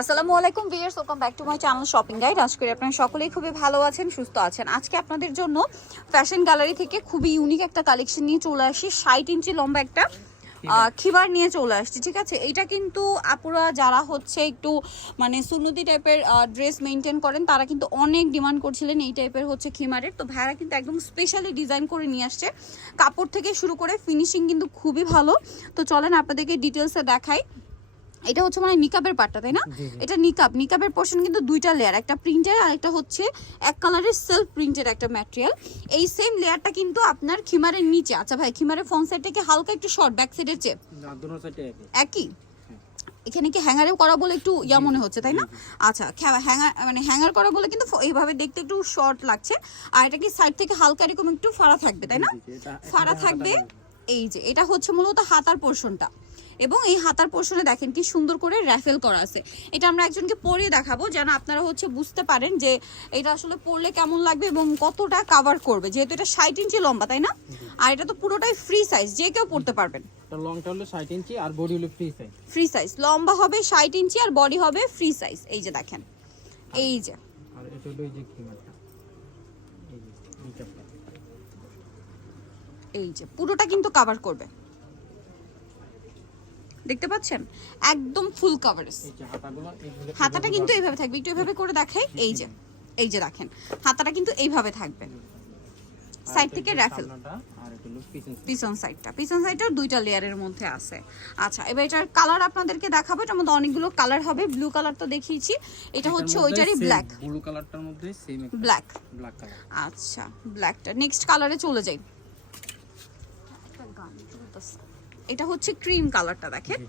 আসসালামু আলাইকুম viewers welcome back to my channel shopping guide আজ করি আপনারা সকলেই খুবই ভালো আছেন সুস্থ আছেন। আজকে আপনাদের জন্য ফ্যাশন গ্যালারি থেকে খুবই ইউনিক একটা কালেকশন নিয়ে চলে আসি। ষাট ইঞ্চি লম্বা একটা খিবার নিয়ে চলে আসছি ঠিক আছে? এটা কিন্তু আপুরা যারা হচ্ছে একটু মানে সুন্নতি টাইপের ড্রেস মেনটেন করেন তারা কিন্তু অনেক ডিমান্ড করছিলেন এই টাইপের হচ্ছে খিমারের। তো ভাইরা কিন্তু একদম স্পেশালি ডিজাইন করে নিয়ে আসছে। কাপড় থেকে শুরু করে ফিনিশিং কিন্তু খুবই ভালো। তো চলেন আপনাদেরকে ডিটেলসে দেখাই। এটা হচ্ছে মানে নিকাবের পাটটা তাই না? এটা নিকাব নিকাবের পোর্শন কিন্তু দুইটা লেয়ার একটা প্রিন্টের আর একটা হচ্ছে এক কালারের সেলফ প্রিন্টের একটা ম্যাটেরিয়াল এই সেম লেয়ারটা কিন্তু আপনার খিমারের নিচে আচ্ছা ভাই খিমারের ফ্রন্ট সাইড থেকে হালকা একটু শর্ট ব্যাক সাইডের চেয়ে। না দুনো সাইডে একই। একই? এখানে কি হ্যাঙ্গারে করা বলে একটু ইয়া মনে হচ্ছে তাই না? আচ্ছা হ্যাঙ্গার মানে হ্যাঙ্গার করা বলে কিন্তু এইভাবে দেখতে একটু শর্ট লাগছে। আর এটা কি সাইড থেকে হালকা এরকম একটু ফাড়া থাকবে তাই না? ফাড়া থাকবে এই যে এটা হচ্ছে মূলত হাতার পোর্শনটা এবং এই হাতার পোর্শনে দেখেন কি সুন্দর করে র্যাফেল করা আছে। এটা আমরা একজনকে পরিয়ে দেখাবো যেন আপনারা হচ্ছে বুঝতে পারেন যে এটা আসলে পরলে কেমন লাগবে এবং কতটা কাভার করবে। যেহেতু এটা ষাট ইঞ্চি লম্বা তাই না? আর এটা তো পুরোটাই ফ্রি সাইজ যে কেউ পড়তে পারবেন। লংটা হলো ইঞ্চি আর বডি হলো ফ্রি সাইজ ফ্রি সাইজ লম্বা হবে ষাট ইঞ্চি আর বডি হবে ফ্রি সাইজ এই যে দেখেন এই যে। আর এটা হলো এই যে এই যে নিকাবটা এই যে পুরোটা কিন্তু কাভার করবে। দেখতে পাচ্ছেন? একদম ফুল কাভারেজ হাতাটা কিন্তু এইভাবে থাকবে। একটু এইভাবে করে দেখাই। এই যে এই যে দেখেন হাতাটা কিন্তু এইভাবে থাকবে। সাইড থেকে র্যাফেল পিছন সাইড। পিছন সাইডটা পিছন সাইডটার দুইটা লেয়ারের মধ্যে আছে। আচ্ছা এবার এটার কালার আপনাদেরকে দেখাবো। এটার মধ্যে অনেকগুলো কালার হবে। ব্লু কালার তো দেখিয়েছি। এটা হচ্ছে ওইটারই ব্ল্যাক ব্লু কালারটার মধ্যে সেম ব্ল্যাক ব্ল্যাক কালার আচ্ছা ব্ল্যাকটা নেক্সট কালারে চলে যাই। এটা হচ্ছে ক্রিম কালারটা দেখেন।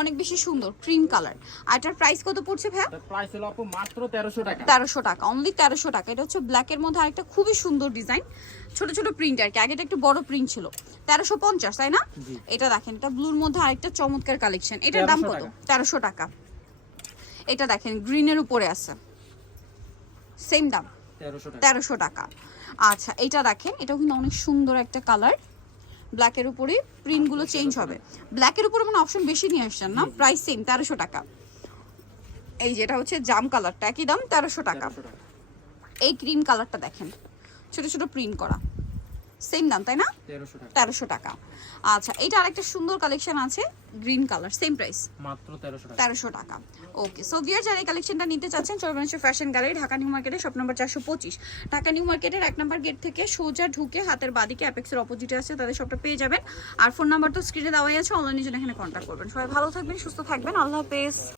অনেক বেশি সুন্দর ক্রিম কালার আর এটার প্রাইস কত পড়ছে ভাইয়া? প্রাইস হলো আপু মাত্র 1300 টাকা। তেরোশো টাকা অনলি তেরোশো টাকা। এটা হচ্ছে ব্ল্যাকের মধ্যে আরেকটা খুবই সুন্দর ডিজাইন ছোট ছোট প্রিন্ট আর কি। আগেটা একটু বড় প্রিন্ট ছিল। তেরোশো পঞ্চাশ তাই না? এটা দেখেন এটা ব্লুর মধ্যে আরেকটা চমৎকার কালেকশন এটার দাম কত? টাকা। তেরোশো টাকা। এটা দেখেন গ্রিনের উপরে আছে। সেম দাম। 1300 টাকা। তেরোশো টাকা। আচ্ছা এটা দেখেন এটাও কিন্তু অনেক সুন্দর একটা কালার ব্ল্যাকের উপরে প্রিন্টগুলো চেঞ্জ হবে। ব্ল্যাকের উপরে মানে অপশন বেশি নিয়ে আসছেন না? প্রাইস সেম তেরোশো টাকা। এই যেটা হচ্ছে জাম কালারটা একই দাম তেরোশো টাকা। 1300 টাকা। এই ক্রিম কালারটা দেখেন। ছোট ছোট প্রিন্ট করা। সেম দাম তাই না? তেরোশো টাকা। আচ্ছা এটা আরেকটা সুন্দর কালেকশন আছে গ্রিন কালার সেম প্রাইস মাত্র তেরোশো টাকা। ওকে সো ভিয়ার যারা এই কালেকশনটা নিতে চাচ্ছেন চৌবাংশ fashion gallery Dhaka New Market shop number চারশো পঁচিশ। ঢাকা নিউ মার্কেটের এক নম্বর গেট থেকে সোজা ঢুকে হাতের বাদিকে অ্যাপেক্সের অপোজিটে আছে তাদের সবটা পেয়ে যাবেন। আর ফোন নাম্বার তো স্ক্রিনে দেওয়াই আছে অনলাইনের জন্য এখানে কন্ট্যাক্ট করবেন। সবাই ভালো থাকবেন সুস্থ থাকবেন। আল্লাহ হাফেজ।